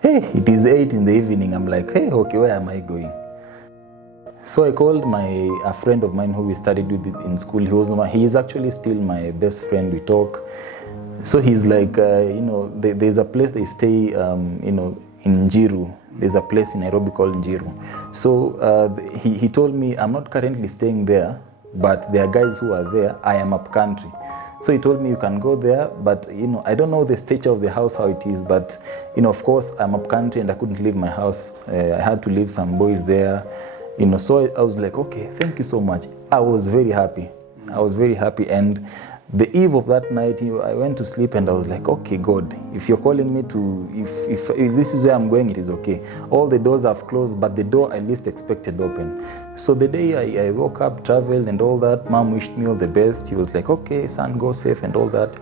Hey, it is 8 in the evening. I'm like, hey, okay, where am I going? So I called a friend of mine who we studied with in school. He is actually still my best friend. We talk. So he's like, there's a place they stay, in Njiru. There's a place in Nairobi called Njiru. So he told me, I'm not currently staying there, but there are guys who are there. I am up country. So he told me you can go there, but I don't know the stature of the house, how it is, but of course I'm up country and I couldn't leave my house. I had to leave some boys there, so I was like, okay, thank you so much. I was very happy. And the eve of that night, I went to sleep and I was like, okay, God, if you're calling me to, if this is where I'm going, it is okay. All the doors have closed, but the door I least expected open. So the day I woke up, traveled and all that, Mom wished me all the best. He was like, okay, son, go safe and all that.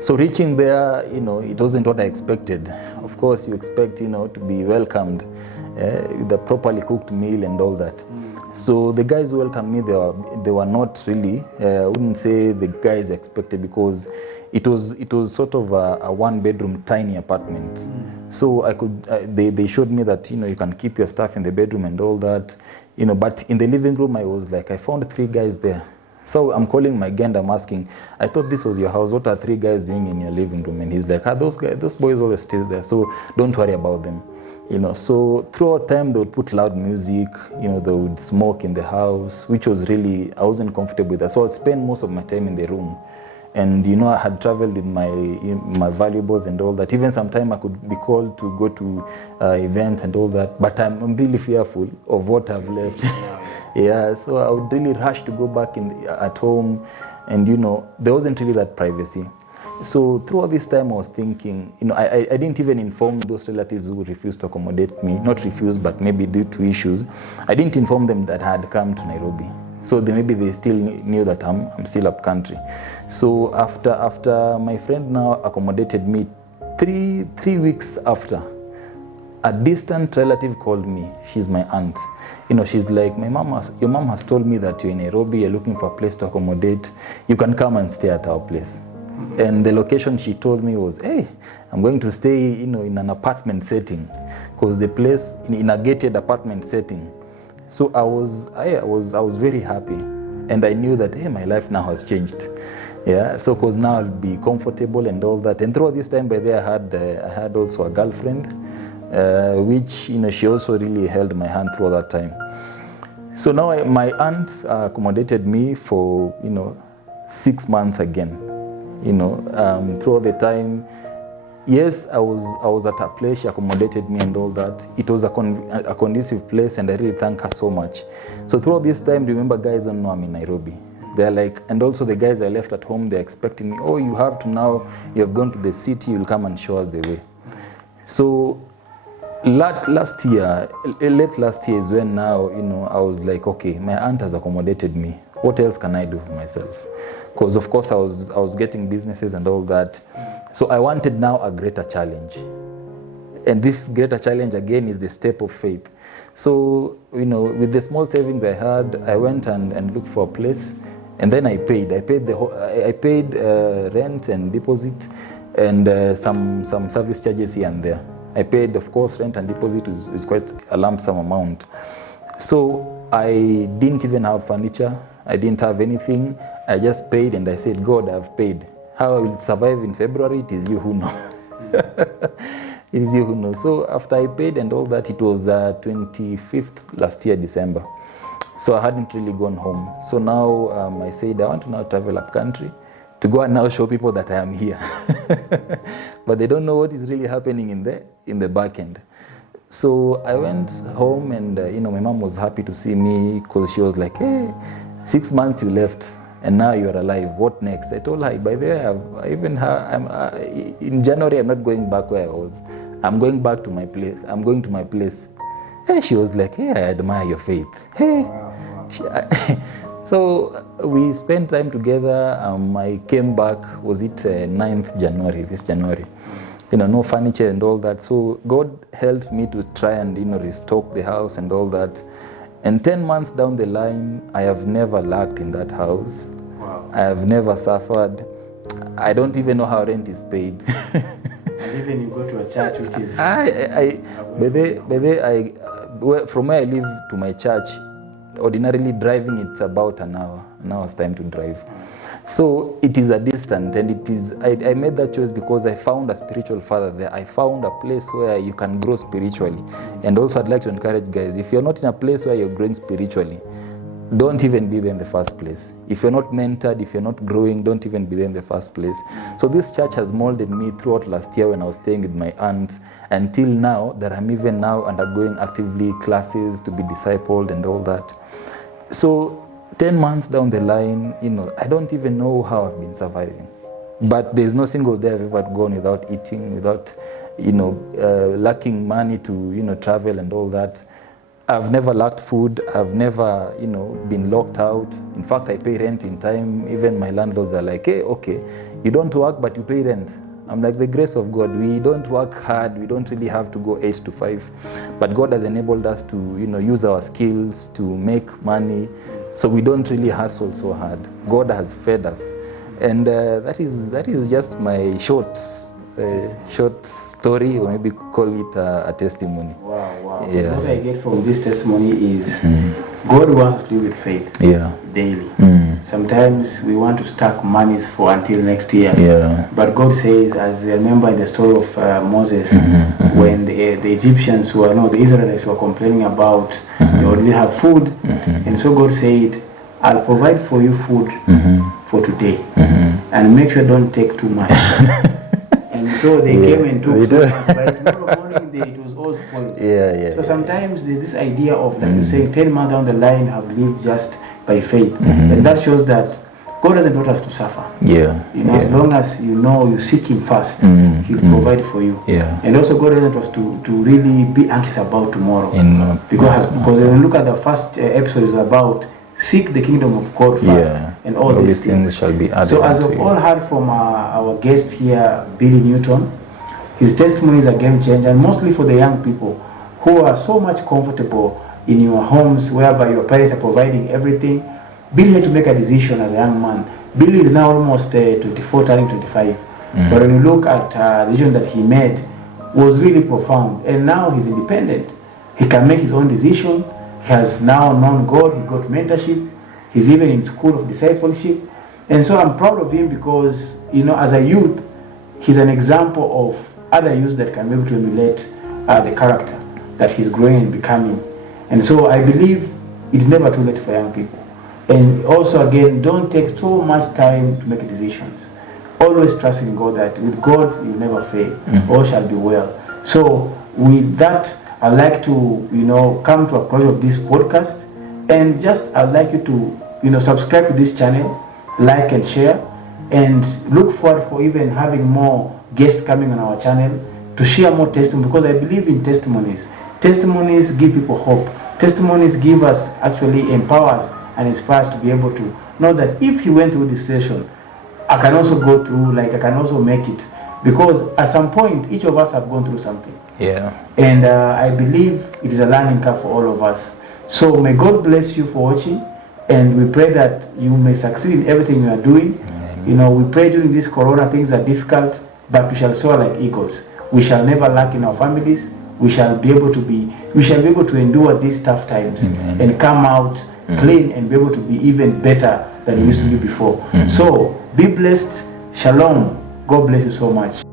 So reaching there, it wasn't what I expected. Of course, you expect, to be welcomed with a properly cooked meal and all that. So the guys who welcomed me, they were not really, I wouldn't say the guys expected, because it was sort of a one-bedroom tiny apartment. So they showed me that, you can keep your stuff in the bedroom and all that, but in the living room, I was like, I found 3 guys there. So I'm calling my guy and I'm asking, I thought this was your house. What are 3 guys doing in your living room? And he's like, those boys always stay there. So don't worry about them. So throughout time, they would put loud music, they would smoke in the house, which was really, I wasn't comfortable with that. So I'd spend most of my time in the room. And, I had traveled with my valuables and all that. Even sometime I could be called to go to events and all that. But I'm really fearful of what I've left. Yeah, so I would really rush to go back at home. And, there wasn't really that privacy. So throughout this time I was thinking, I didn't even inform those relatives who refused to accommodate me, not refused, but maybe due to issues. I didn't inform them that I had come to Nairobi. So maybe they still knew that I'm still up country. So after my friend now accommodated me, three weeks after, a distant relative called me. She's my aunt. She's like, your mom has told me that you're in Nairobi, you're looking for a place to accommodate. You can come and stay at our place. And the location she told me was, hey, I'm going to stay, in an apartment setting, because the place in a gated apartment setting. So I was very happy, and I knew that, hey, my life now has changed. Yeah, so because now I'll be comfortable and all that. And throughout this time, by there, I had also a girlfriend, which she also really held my hand through that time. So now my aunt accommodated me for 6 months again. Throughout the time, yes, I was at a place. She accommodated me and all that. It was a conducive place, and I really thank her so much. So throughout this time, remember, guys don't know I'm in Nairobi. They're like, and also the guys I left at home, they're expecting me, oh, you have gone to the city, you'll come and show us the way. So late last year is when now, I was like, okay, my aunt has accommodated me. What else can I do for myself? Because of course I was getting businesses and all that. So I wanted now a greater challenge. And this greater challenge again is the step of faith. So, with the small savings I had, I went and looked for a place, and then I paid. I paid rent and deposit and some service charges here and there. I paid, of course, rent and deposit is quite a lump sum amount. So I didn't even have furniture. I didn't have anything. I just paid, and I said, God, I've paid. How I will survive in February, it is you who know. It is you who know. So after I paid and all that, it was 25th last year, December. So I hadn't really gone home. So now I said, I want to now travel up country to go and now show people that I am here. But they don't know what is really happening in the back end. So I went home, and my mom was happy to see me, because she was like, hey, 6 months you left and now you're alive. What next? I told her, by the way, in January I'm not going back where I was. I'm going back to my place. I'm going to my place. Hey, she was like, hey, I admire your faith. Hey. So we spent time together. I came back, was it 9th January, this January. No furniture and all that. So God helped me to try and, restock the house and all that. And 10 months down the line, I have never lacked in that house. Wow. I have never suffered. I don't even know how rent is paid. And even you go to a church which is... From where I live to my church, ordinarily driving it's about an hour's time to drive. So it is a distance, and it is. I made that choice because I found a spiritual father there. I found a place where you can grow spiritually. And also I'd like to encourage guys, if you're not in a place where you're growing spiritually, don't even be there in the first place. If you're not mentored, if you're not growing, don't even be there in the first place. So this church has molded me throughout last year when I was staying with my aunt, until now that I'm even now undergoing actively classes to be discipled and all that. So 10 months down the line, I don't even know how I've been surviving. But there's no single day I've ever gone without eating, without, lacking money to, travel and all that. I've never lacked food. I've never, been locked out. In fact, I pay rent in time. Even my landlords are like, hey, okay, you don't work, but you pay rent. I'm like, the grace of God. We don't work hard. We don't really have to go 8 to 5. But God has enabled us to, use our skills to make money. So we don't really hustle so hard. God has fed us. And that is just my short story, or maybe call it a testimony. Wow. Yeah. What I get from this testimony is God wants us to live with faith daily. Sometimes we want to stack monies for until next year. Yeah. But God says, as I remember in the story of Moses, when the Egyptians the Israelites were complaining about they already have food. And so God said, I'll provide for you food for today. And make sure don't take too much. And so they came and took so much. But tomorrow morning it was all spoiled. So sometimes there's this idea of, like you're saying, 10 months down the line have lived just by faith. And that shows that God doesn't want us to suffer. As long as you seek Him first, He'll provide for you. And also God doesn't want us to really be anxious about tomorrow. Because when you look at the first episode, is about seek the kingdom of God first, and all these things shall be added. So as we've all heard from our guest here, Billy Newton, his testimony is a game changer, and mostly for the young people who are so much comfortable in your homes whereby your parents are providing everything. Billy had to make a decision as a young man. Billy is now almost 24, turning 25. But when you look at the decision that he made, was really profound. And now he's independent. He can make his own decision. He has now known God. He got mentorship. He's even in school of discipleship. And so I'm proud of him because, as a youth, he's an example of other youths that can be able to emulate the character that he's growing and becoming. And so I believe it's never too late for young people. And also, again, don't take so much time to make decisions. Always trust in God that with God, you'll never fail. All shall be well. So with that, I'd like to, come to a close of this podcast. And I'd like you to, subscribe to this channel, like and share, and look forward for even having more guests coming on our channel to share more testimony, because I believe in testimonies. Testimonies give people hope. Testimonies give us, actually empower us and inspire us to be able to know that if you went through this session, I can also go through, I can also make it. Because at some point, each of us have gone through something. And I believe it is a learning curve for all of us. So may God bless you for watching, and we pray that you may succeed in everything you are doing. We pray during this corona, things are difficult, but we shall soar like eagles. We shall never lack in our families. We shall be able to endure these tough times and come out clean and be able to be even better than we used to be before. So be blessed. Shalom. God bless you so much.